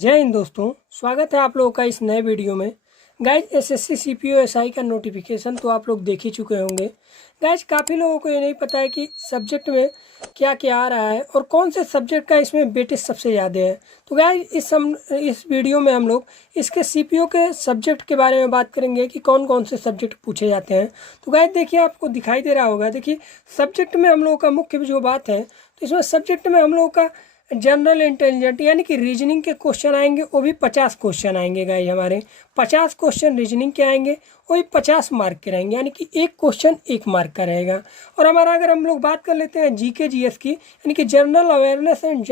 जय हिंद दोस्तों, स्वागत है आप लोगों का इस नए वीडियो में। गाइज एसएससी सीपीओ एसआई का नोटिफिकेशन तो आप लोग देख ही चुके होंगे। गाइज काफ़ी लोगों को ये नहीं पता है कि सब्जेक्ट में क्या क्या आ रहा है और कौन से सब्जेक्ट का इसमें वेटेज सबसे ज़्यादा है। तो गाइज इस वीडियो में हम लोग इसके सीपीओ के सब्जेक्ट के बारे में बात करेंगे कि कौन कौन से सब्जेक्ट पूछे जाते हैं। तो गाइज देखिए, आपको दिखाई दे रहा होगा, देखिए सब्जेक्ट में हम लोगों का मुख्य जो बात है, तो इसमें सब्जेक्ट में हम लोगों का जनरल इंटेलिजेंट यानी कि रीजनिंग के क्वेश्चन आएंगे। वो भी 50 क्वेश्चन आएंगे गाइस, हमारे 50 क्वेश्चन रीजनिंग के आएंगे। वो भी 50 मार्क के रहेंगे, यानी कि एक क्वेश्चन 1 मार्क का रहेगा। और हमारा अगर हम लोग बात कर लेते हैं जीके जीएस की, यानी कि general awareness and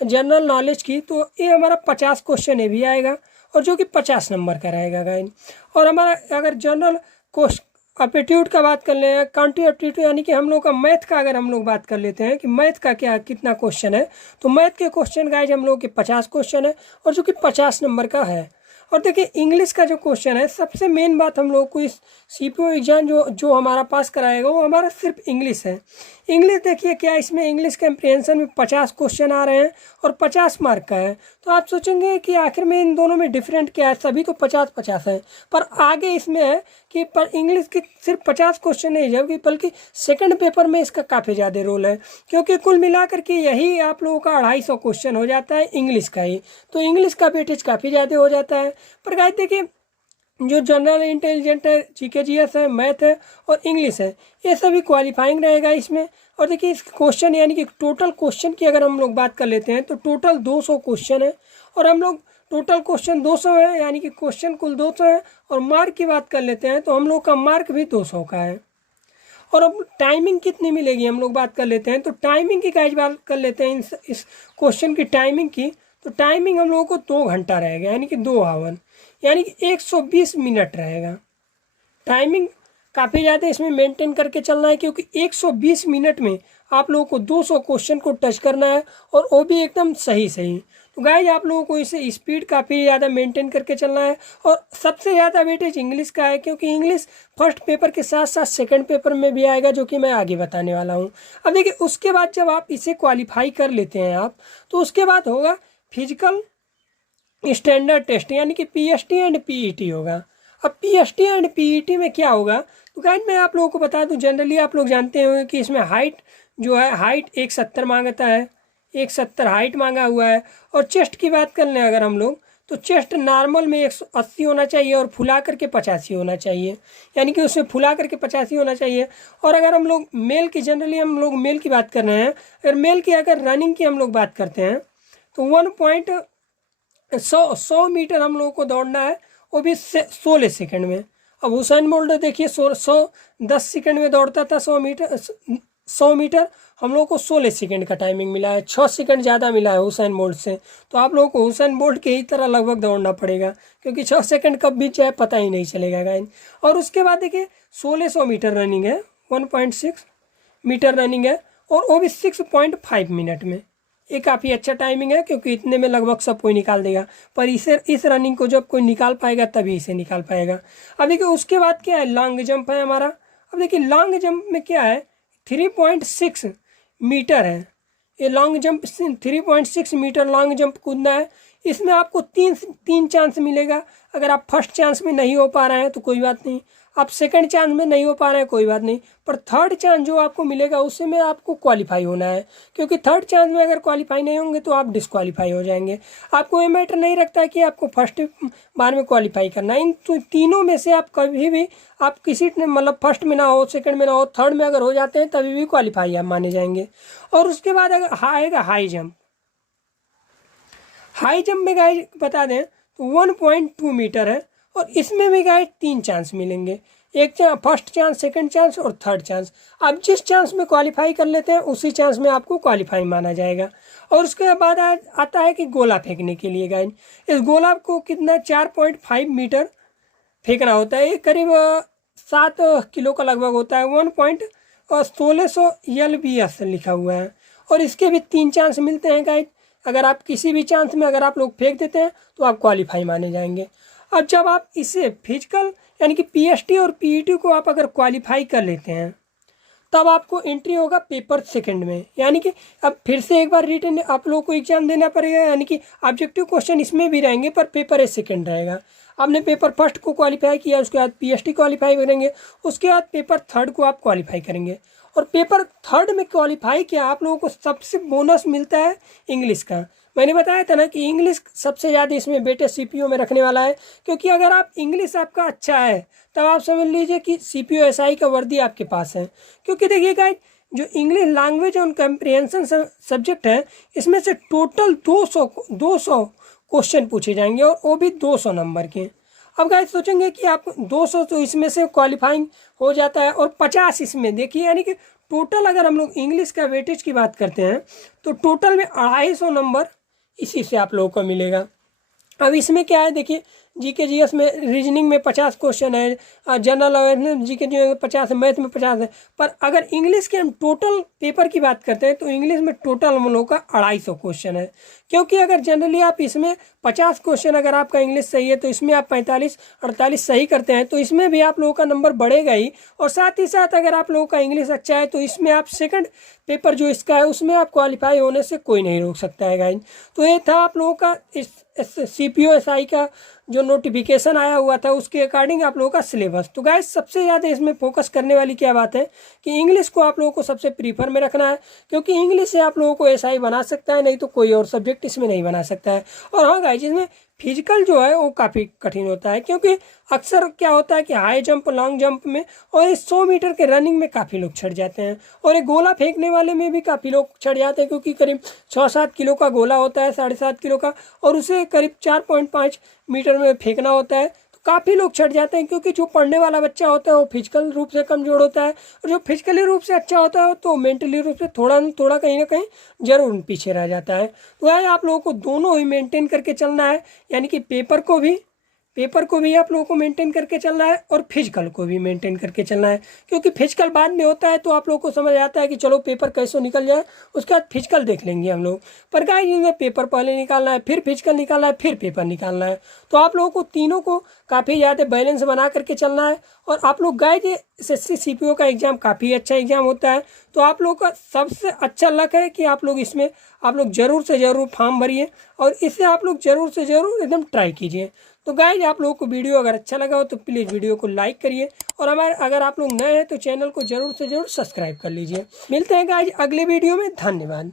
general knowledge की, तो ये हमारा 50 क्वेश्चन ये भी आएगा और जो कि 50 नंबर का रहेगा गाइस। और हमारा अगर जनरल क्वेश्चन एप्टीट्यूड का बात कर लें, क्वांटिटी एप्टीट्यूड यानी कि हम लोग का मैथ का अगर हम लोग बात कर लेते हैं कि मैथ का क्या कितना क्वेश्चन है, तो मैथ के क्वेश्चन गाइज हम लोग के 50 क्वेश्चन है और जो कि 50 नंबर का है। और देखिए इंग्लिश का जो क्वेश्चन है, सबसे मेन बात हम लोग को इस सीपीओ एग्जाम जो हमारा पास कराएगा वो हमारा सिर्फ इंग्लिश है। इंग्लिश देखिए क्या, इसमें इंग्लिश कम्प्रीहेंशन में 50 क्वेश्चन आ रहे हैं और 50 मार्क का है। तो आप सोचेंगे कि आखिर में इन दोनों में डिफरेंट क्या है, सभी तो 50-50 है, पर आगे इसमें है कि पर इंग्लिश के सिर्फ 50 क्वेश्चन नहीं जबकि बल्कि सेकंड पेपर में इसका काफ़ी ज़्यादा रोल है, क्योंकि कुल मिलाकर के यही आप लोगों का 250 क्वेश्चन हो जाता है इंग्लिश का ही। तो इंग्लिश का वेटेज काफ़ी ज़्यादा हो जाता है। पर गाइस देखिए, जो जनरल इंटेलिजेंट है, जीके जीएस है, मैथ है और इंग्लिश है, ये सभी क्वालिफाइंग रहेगा इसमें। और देखिए इस क्वेश्चन यानी कि टोटल क्वेश्चन की अगर हम लोग बात कर लेते हैं तो टोटल 200 क्वेश्चन है और हम लोग टोटल क्वेश्चन 200 है, यानी कि क्वेश्चन कुल 200 है। और मार्क की बात कर लेते हैं तो हम लोग का मार्क भी 200 का है। और अब टाइमिंग कितनी मिलेगी हम लोग बात कर लेते हैं, तो टाइमिंग की गाइस बात कर लेते हैं इस क्वेश्चन की टाइमिंग की। तो टाइमिंग हम लोगों को 2 घंटा रहेगा, यानी कि 2 आवर, यानी कि 120 मिनट रहेगा। टाइमिंग काफ़ी ज़्यादा इसमें मेंटेन करके चलना है, क्योंकि 120 मिनट में आप लोगों को 200 क्वेश्चन को टच करना है और वो भी एकदम सही सही। तो गाइज आप लोगों को इसे स्पीड काफ़ी ज़्यादा मेंटेन करके चलना है। और सबसे ज़्यादा वेटेज इंग्लिश का है, क्योंकि इंग्लिश फर्स्ट पेपर के साथ साथ सेकंड पेपर में भी आएगा, जो कि मैं आगे बताने वाला हूँ। अब देखिए उसके बाद जब आप इसे क्वालिफाई कर लेते हैं आप, तो उसके बाद होगा फिजिकल स्टैंडर्ड टेस्ट, यानी कि पीएसटी एंड पीईटी होगा। अब पीएसटी एंड पीईटी में क्या होगा, तो गाइस मैं आप लोगों को बता दूं, जनरली आप लोग जानते होंगे कि इसमें हाइट जो है, हाइट 170 मांगता है, 170 हाइट मांगा हुआ है। और चेस्ट की बात कर लें अगर हम लोग, तो चेस्ट नॉर्मल में 180 होना चाहिए और फुला करके 85 होना चाहिए, यानी कि उसमें फुला करके 85 होना चाहिए। और अगर हम लोग मेल की, जनरली हम लोग मेल की बात कर रहे हैं, अगर मेल की अगर रनिंग की हम लोग बात करते हैं तो 100 मीटर हम लोगों को दौड़ना है, वो भी 16 सेकंड में। अब हुसैन बोल्ट देखिए 10 सेकंड में दौड़ता था 100 मीटर, हम लोगों को 16 सेकंड का टाइमिंग मिला है, 6 सेकंड ज़्यादा मिला है हुसैन बोल्ट से। तो आप लोगों को हुसैन बोल्ट के ही तरह लगभग दौड़ना पड़ेगा, क्योंकि 6 सेकंड कब बीत जाए पता ही नहीं चलेगा गाइस। और उसके बाद देखिए 1600 मीटर रनिंग है, 1.6 मीटर रनिंग है, और वो भी 6.5 मिनट में। ये काफ़ी अच्छा टाइमिंग है, क्योंकि इतने में लगभग सब कोई निकाल देगा, पर इस रनिंग को जब कोई निकाल पाएगा तभी इसे निकाल पाएगा। अब देखिए उसके बाद क्या है, लॉन्ग जंप है हमारा। अब देखिए लॉन्ग जंप में क्या है, 3.6 मीटर है ये long jump, 3.6 metre long jump कूदना है। इसमें आपको तीन चांस मिलेगा। अगर आप फर्स्ट चांस में नहीं हो पा रहे हैं तो कोई बात नहीं, आप सेकंड चांस में नहीं हो पा रहे हैं कोई बात नहीं, पर थर्ड चांस जो आपको मिलेगा उससे में आपको क्वालिफाई होना है, क्योंकि थर्ड चांस में अगर क्वालिफाई नहीं होंगे तो आप डिस्क्वालीफाई हो जाएंगे। आपको ये मैटर नहीं रखता है कि आपको फर्स्ट बार में क्वालिफाई करना है, इन तीनों में से आप कभी भी, आप किसी मतलब फर्स्ट में ना हो, सेकंड में ना हो, थर्ड में अगर हो जाते हैं तभी भी क्वालिफाई आप माने जाएंगे। और उसके बाद अगर आएगा हाई जंप, हाई जंप में गाइस बता दें तो 1.2 मीटर है, और इसमें भी गाइस 3 चांस मिलेंगे, एक chance, first chance, second chance और थर्ड चांस। आप जिस चांस में क्वालिफाई कर लेते हैं उसी चांस में आपको क्वालिफाई माना जाएगा। और उसके बाद आता है कि गोला फेंकने के लिए गाइस, इस गोला को कितना 4.5 मीटर फेंकना होता है, ये करीब 7 किलो का लगभग होता है, 1.1600 LBS लिखा हुआ है। और इसके भी 3 चांस मिलते हैं गाइस। अगर आप किसी भी चांस में अगर आप लोग फेंक देते हैं तो आप क्वालिफाई माने जाएंगे। अब जब आप इसे फिजिकल यानी कि पीएसटी और पीईटी को आप अगर क्वालिफाई कर लेते हैं तब आपको एंट्री होगा पेपर सेकंड में। यानी कि अब फिर से एक बार रिटन आप लोगों को एग्जाम देना पड़ेगा, यानी कि ऑब्जेक्टिव क्वेश्चन इसमें भी रहेंगे पर पेपर सेकंड रहेगा। आपने पेपर फर्स्ट को क्वालिफाई किया, उसके बाद पीएसटी क्वालिफाई करेंगे, उसके बाद पेपर थर्ड को आप क्वालिफाई करेंगे। और पेपर थर्ड में क्वालिफाई किया आप लोगों को सबसे बोनस मिलता है इंग्लिश का। मैंने बताया था ना कि इंग्लिश सबसे ज़्यादा इसमें बेटे सीपीओ में रखने वाला है, क्योंकि अगर आप इंग्लिश आपका अच्छा है तब आप समझ लीजिए कि सीपीओ एसआई का वर्दी आपके पास है। क्योंकि देखिए गाइस, जो इंग्लिश लैंग्वेज और कम्प्रिहेंशन सब्जेक्ट है, इसमें से टोटल 200 क्वेश्चन पूछे जाएंगे और वो भी 200 नंबर के। अब गाइस सोचेंगे कि आप 200 तो इसमें से क्वालिफाइंग हो जाता है और 50 इसमें, देखिए यानी कि टोटल अगर हम लोग इंग्लिश का वेटेज की बात करते हैं तो टोटल में 250 नंबर इसी से आप लोगों को मिलेगा। अब इसमें क्या है, देखिए जीके जीएस में रीजनिंग में 50 क्वेश्चन है, जनरल अवेयरनेस जीके जीएस में 50 है, मैथ में 50 है। पर अगर इंग्लिश के हम टोटल पेपर की बात करते हैं तो इंग्लिश में टोटल हम लोगों का 250 क्वेश्चन है। क्योंकि अगर जनरली आप इसमें 50 क्वेश्चन अगर आपका इंग्लिश सही है तो इसमें आप 45-48 सही करते हैं तो इसमें भी आप लोगों का नंबर बढ़ेगा ही। और साथ ही साथ अगर आप लोगों का इंग्लिश अच्छा है तो इसमें आप सेकंड पेपर जो इसका है उसमें आप क्वालिफाई होने से कोई नहीं रोक सकता है गाइस। तो ये था आप लोगों का इस सीपीओ एसआई का जो नोटिफिकेशन आया हुआ था उसके अकॉर्डिंग आप लोगों का सिलेबस। तो गाइस सबसे ज़्यादा इसमें फोकस करने वाली क्या बात है कि इंग्लिश को आप लोगों को सबसे प्रीफर में रखना है, क्योंकि इंग्लिश से आप लोगों को एसआई बना सकता है, नहीं तो कोई और सब्जेक्ट इसमें नहीं बना सकता है। और हाँ गाइस, इसमें फिजिकल जो है वो काफ़ी कठिन होता है, क्योंकि अक्सर क्या होता है कि हाई जंप लॉन्ग जंप में और इस 100 मीटर के रनिंग में काफ़ी लोग छट जाते हैं, और एक गोला फेंकने वाले में भी काफ़ी लोग छट जाते हैं, क्योंकि करीब 6-7 किलो का गोला होता है, 7.5 किलो का, और उसे करीब 4.5 मीटर में फेंकना होता है। तो काफ़ी लोग छट जाते हैं, क्योंकि जो पढ़ने वाला बच्चा होता है वो फिजिकल रूप से कमज़ोर होता है, और जो फिजिकली रूप से अच्छा होता है तो मेंटली रूप से थोड़ा न थोड़ा कहीं ना कहीं जरूर पीछे रह जाता है। तो है आप लोगों को दोनों ही मेंटेन करके चलना है, यानी कि पेपर को भी आप लोगों को मेंटेन करके चलना है और फिजिकल को भी मेंटेन करके चलना है। क्योंकि फिजिकल बाद में होता है तो आप लोगों को समझ आता है कि चलो पेपर कैसे निकल जाए, उसके बाद फिजिकल देख लेंगे हम लोग। पर गाइस इनमें पेपर पहले निकालना है, फिर फिजिकल निकालना है, फिर पेपर निकालना है। तो आप लोगों को तीनों को काफ़ी ज़्यादा बैलेंस बना करके चलना है। और आप लोग गाइस ये एसएससी सीपीओ का एग्ज़ाम काफ़ी अच्छा एग्ज़ाम होता है, तो आप लोगों का सबसे अच्छा लक है कि आप लोग इसमें आप लोग ज़रूर से ज़रूर फॉर्म भरिए और इसे आप लोग ज़रूर से ज़रूर एकदम ट्राई कीजिए। तो गाइज आप लोगों को वीडियो अगर अच्छा लगा हो तो प्लीज़ वीडियो को लाइक करिए, और अगर आप लोग नए हैं तो चैनल को ज़रूर से ज़रूर सब्सक्राइब कर लीजिए। मिलते हैं गाइज अगले वीडियो में, धन्यवाद।